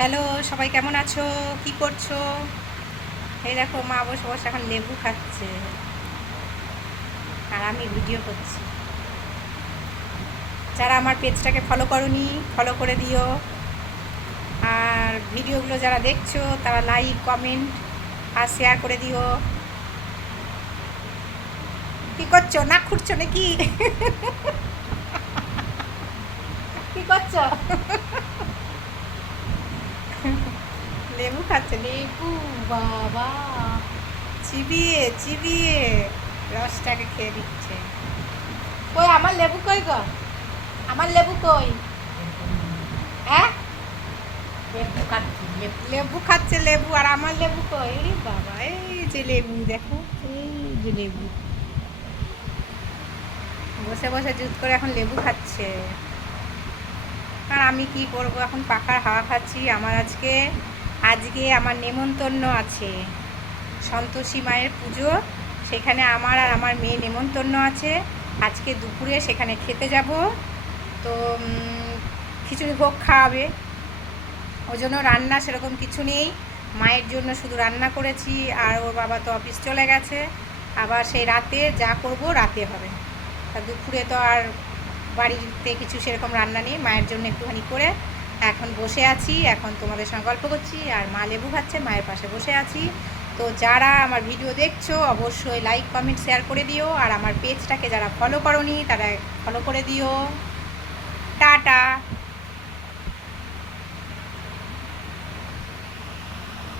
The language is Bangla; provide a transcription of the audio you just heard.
হ্যালো, সবাই কেমন আছো? কি করছ? এই দেখো, মা বসে বসে এখন লেবু খাচ্ছে। আর আমি ভিডিও করছি। যারা আমার পেজটাকে ফলো করনি ফলো করে দিও। আর ভিডিওগুলো যারা দেখছ, তারা লাইক কমেন্ট আর শেয়ার করে দিও। কি করছ? না খুঁড়ছো নাকি? কি করছ লেবু খাচ্ছে। লেবু বাবা। চিবিয়ে চিবিয়ে রসটাকে খেয়ে দিচ্ছে কই আমার লেবু কই গো? আমার লেবু কই? হ্যাঁ? লেবু কাটছি লেবু। খাচ্ছে লেবু আর আমার লেবু কই? বাবা এই যে লেবু দেখো এই যে লেবু। বসে বসে জুত করে এখন লেবু খাচ্ছে। আর আমি কি করব? এখন পাখার হাওয়া খাচ্ছি। আমার আজকে আজকে আমার নেমন্তন্ন আছে। সন্তোষী মায়ের পুজো, সেখানে আমার আর আমার মেয়ে নেমন্তন্ন আছে। আজকে দুপুরে সেখানে খেতে যাব। তো খিচুড়ি ভোগ খাওয়াবে। ওই জন্য রান্না সেরকম কিছু নেই। মায়ের জন্য শুধু রান্না করেছি, আর ওর বাবা তো অফিস চলে গেছে। আবার সেই রাতে যা করব রাতে হবে। তা দুপুরে তো আর বাড়িতে কিছু সেরকম রান্না নেই, মায়ের জন্য একটুখানি করে এখন বসে আছি, এখন তোমাদের সঙ্গে গল্প করছি আর মা লেবু খাচ্ছে, মায়ের পাশে বসে আছি। তো যারা আমার ভিডিও দেখছ, অবশ্যই লাইক কমেন্ট শেয়ার করে দিও আর আমার পেজটাকে যারা ফলো করনি, তারা ফলো করে দিও। টাটা!